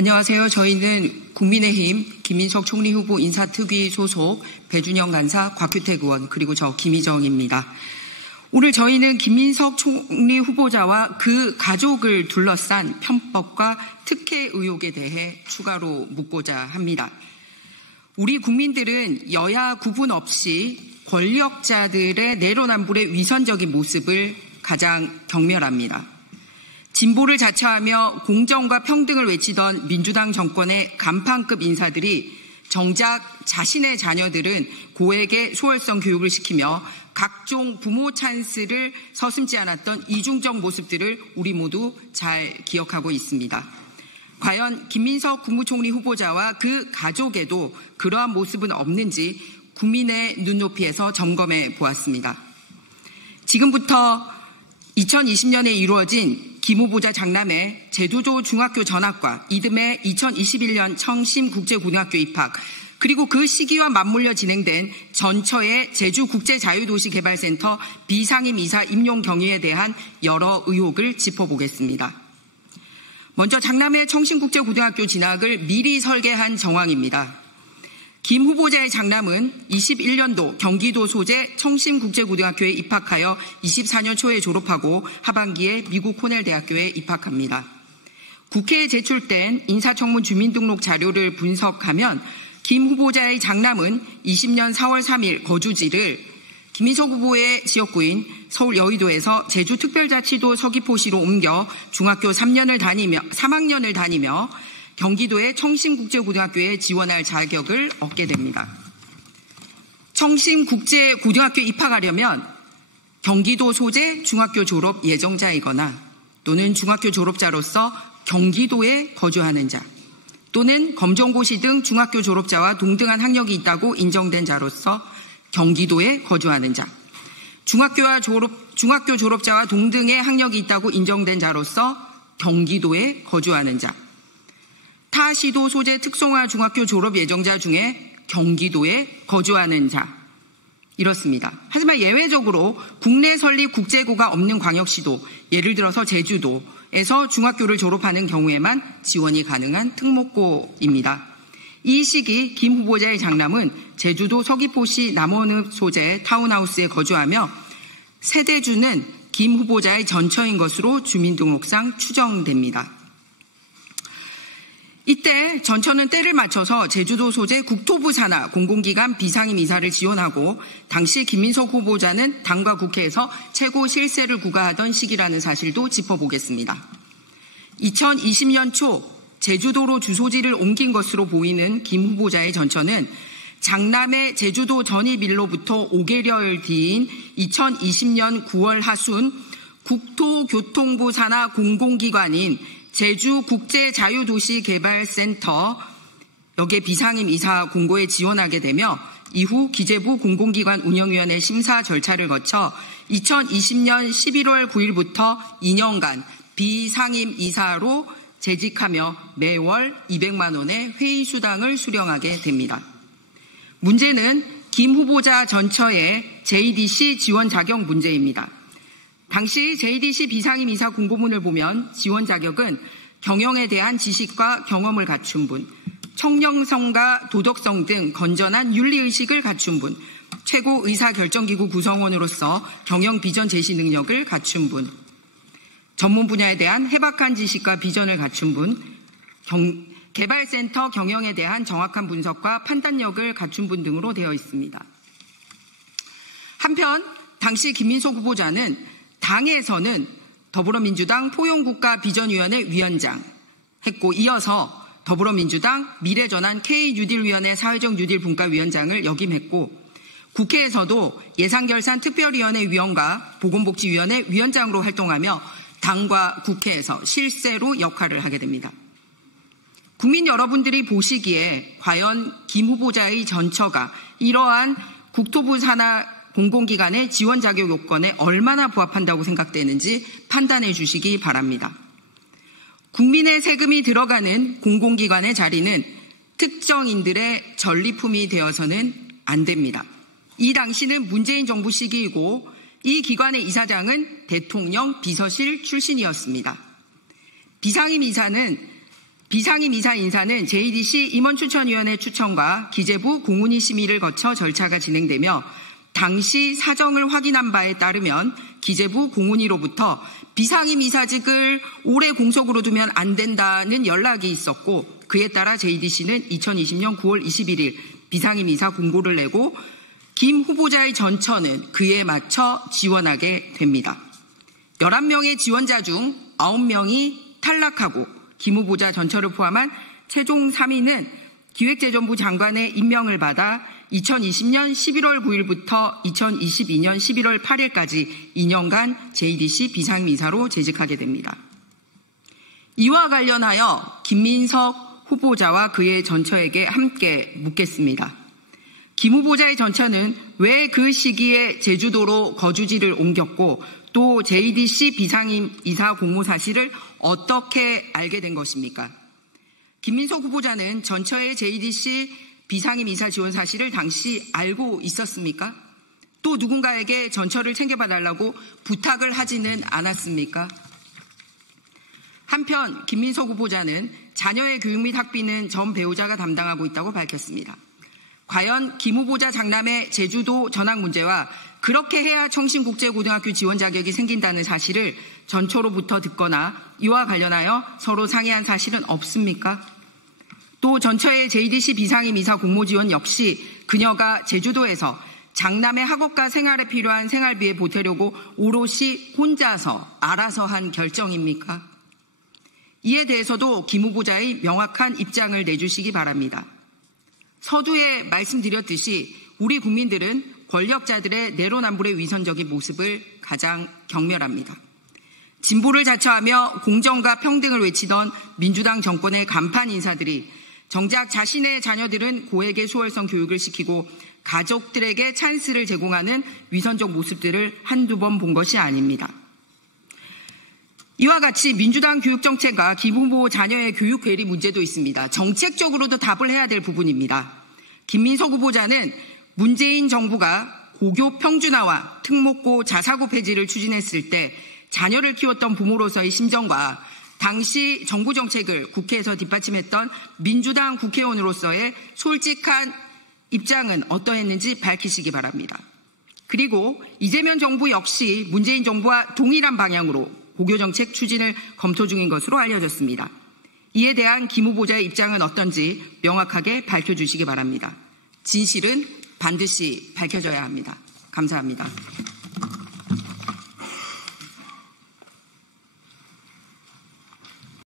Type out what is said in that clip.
안녕하세요. 저희는 국민의힘 김민석 총리 후보 인사특위 소속 배준영 간사, 곽규택 의원, 그리고 저 김희정입니다. 오늘 저희는 김민석 총리 후보자와 그 가족을 둘러싼 편법과 특혜 의혹에 대해 추가로 묻고자 합니다. 우리 국민들은 여야 구분 없이 권력자들의 내로남불의 위선적인 모습을 가장 경멸합니다. 진보를 자처하며 공정과 평등을 외치던 민주당 정권의 간판급 인사들이 정작 자신의 자녀들은 고액의 소월성 교육을 시키며 각종 부모 찬스를 서슴지 않았던 이중적 모습들을 우리 모두 잘 기억하고 있습니다. 과연 김민석 국무총리 후보자와 그 가족에도 그러한 모습은 없는지 국민의 눈높이에서 점검해 보았습니다. 지금부터 2020년에 이루어진 김 후보자 장남의 제주도 중학교 전학과 이듬해 2021년 청심국제고등학교 입학, 그리고 그 시기와 맞물려 진행된 전처의 제주국제자유도시개발센터 비상임 이사 임용 경위에 대한 여러 의혹을 짚어보겠습니다. 먼저 장남의 청심국제고등학교 진학을 미리 설계한 정황입니다. 김 후보자의 장남은 21년도 경기도 소재 청심국제고등학교에 입학하여 24년 초에 졸업하고 하반기에 미국 코넬 대학교에 입학합니다. 국회에 제출된 인사청문 주민등록 자료를 분석하면 김 후보자의 장남은 20년 4월 3일 거주지를 김민석 후보의 지역구인 서울 여의도에서 제주특별자치도 서귀포시로 옮겨 중학교 3학년을 다니며 경기도의 청심국제고등학교에 지원할 자격을 얻게 됩니다. 청심국제고등학교에 입학하려면 경기도 소재 중학교 졸업 예정자이거나 또는 중학교 졸업자로서 경기도에 거주하는 자, 또는 검정고시 등 중학교 졸업자와 동등한 학력이 있다고 인정된 자로서 경기도에 거주하는 자, 중학교 졸업자와 동등의 학력이 있다고 인정된 자로서 경기도에 거주하는 자, 타 시도 소재 특성화 중학교 졸업 예정자 중에 경기도에 거주하는 자, 이렇습니다. 하지만 예외적으로 국내 설립 국제고가 없는 광역시도, 예를 들어서 제주도에서 중학교를 졸업하는 경우에만 지원이 가능한 특목고입니다. 이 시기 김 후보자의 장남은 제주도 서귀포시 남원읍 소재 타운하우스에 거주하며 세대주는 김 후보자의 전처인 것으로 주민등록상 추정됩니다. 이때 전처는 때를 맞춰서 제주도 소재 국토부 산하 공공기관 비상임 이사를 지원하고 당시 김민석 후보자는 당과 국회에서 최고 실세를 구가하던 시기라는 사실도 짚어보겠습니다. 2020년 초 제주도로 주소지를 옮긴 것으로 보이는 김 후보자의 전처는 장남의 제주도 전입일로부터 5개월 뒤인 2020년 9월 하순 국토교통부 산하 공공기관인 제주국제자유도시개발센터 여기에 비상임 이사 공고에 지원하게 되며 이후 기재부 공공기관 운영위원회 심사 절차를 거쳐 2020년 11월 9일부터 2년간 비상임 이사로 재직하며 매월 200만 원의 회의 수당을 수령하게 됩니다. 문제는 김 후보자 전처의 JDC 지원 자격 문제입니다. 당시 JDC 비상임 이사 공고문을 보면 지원 자격은 경영에 대한 지식과 경험을 갖춘 분, 청렴성과 도덕성 등 건전한 윤리의식을 갖춘 분, 최고 의사결정기구 구성원으로서 경영 비전 제시 능력을 갖춘 분, 전문 분야에 대한 해박한 지식과 비전을 갖춘 분, 개발센터 경영에 대한 정확한 분석과 판단력을 갖춘 분 등으로 되어 있습니다. 한편 당시 김민석 후보자는 당에서는 더불어민주당 포용국가비전위원회 위원장 했고 이어서 더불어민주당 미래전환 K뉴딜위원회 사회적 뉴딜 분과위원장을 역임했고 국회에서도 예산결산특별위원회 위원과 보건복지위원회 위원장으로 활동하며 당과 국회에서 실세로 역할을 하게 됩니다. 국민 여러분들이 보시기에 과연 김 후보자의 전처가 이러한 국토부 산하 공공기관의 지원 자격 요건에 얼마나 부합한다고 생각되는지 판단해 주시기 바랍니다. 국민의 세금이 들어가는 공공기관의 자리는 특정인들의 전리품이 되어서는 안 됩니다. 이 당시는 문재인 정부 시기이고 이 기관의 이사장은 대통령 비서실 출신이었습니다. 비상임 이사는 비상임 이사 인사는 JDC 임원추천위원회 추천과 기재부 공훈위 심의를 거쳐 절차가 진행되며 당시 사정을 확인한 바에 따르면 기재부 공훈위로부터 비상임 이사직을 오래 공석으로 두면 안 된다는 연락이 있었고 그에 따라 JDC는 2020년 9월 21일 비상임 이사 공고를 내고 김 후보자의 전처는 그에 맞춰 지원하게 됩니다. 11명의 지원자 중 9명이 탈락하고 김 후보자 전처를 포함한 최종 3위는 기획재정부 장관의 임명을 받아 2020년 11월 9일부터 2022년 11월 8일까지 2년간 JDC 비상임이사로 재직하게 됩니다. 이와 관련하여 김민석 후보자와 그의 전처에게 함께 묻겠습니다. 김 후보자의 전처는 왜 그 시기에 제주도로 거주지를 옮겼고 또 JDC 비상임 이사 공모 사실을 어떻게 알게 된 것입니까? 김민석 후보자는 전처의 JDC 비상임 이사 지원 사실을 당시 알고 있었습니까? 또 누군가에게 전처를 챙겨봐달라고 부탁을 하지는 않았습니까? 한편 김민석 후보자는 자녀의 교육 및 학비는 전 배우자가 담당하고 있다고 밝혔습니다. 과연 김 후보자 장남의 제주도 전학 문제와 그렇게 해야 청신국제고등학교 지원 자격이 생긴다는 사실을 전처로부터 듣거나 이와 관련하여 서로 상의한 사실은 없습니까? 또 전처의 JDC 비상임 이사 공모 지원 역시 그녀가 제주도에서 장남의 학업과 생활에 필요한 생활비에 보태려고 오롯이 혼자서 알아서 한 결정입니까? 이에 대해서도 김 후보자의 명확한 입장을 내주시기 바랍니다. 서두에 말씀드렸듯이 우리 국민들은 권력자들의 내로남불의 위선적인 모습을 가장 경멸합니다. 진보를 자처하며 공정과 평등을 외치던 민주당 정권의 간판 인사들이 정작 자신의 자녀들은 고액의 수월성 교육을 시키고 가족들에게 찬스를 제공하는 위선적 모습들을 한두 번 본 것이 아닙니다. 이와 같이 민주당 교육정책과 김 후보 자녀의 교육 괴리 문제도 있습니다. 정책적으로도 답을 해야 될 부분입니다. 김민석 후보자는 문재인 정부가 고교 평준화와 특목고 자사고 폐지를 추진했을 때 자녀를 키웠던 부모로서의 심정과 당시 정부 정책을 국회에서 뒷받침했던 민주당 국회의원으로서의 솔직한 입장은 어떠했는지 밝히시기 바랍니다. 그리고 이재명 정부 역시 문재인 정부와 동일한 방향으로 고교 정책 추진을 검토 중인 것으로 알려졌습니다. 이에 대한 김 후보자의 입장은 어떤지 명확하게 밝혀주시기 바랍니다. 진실은 반드시 밝혀져야 합니다. 감사합니다.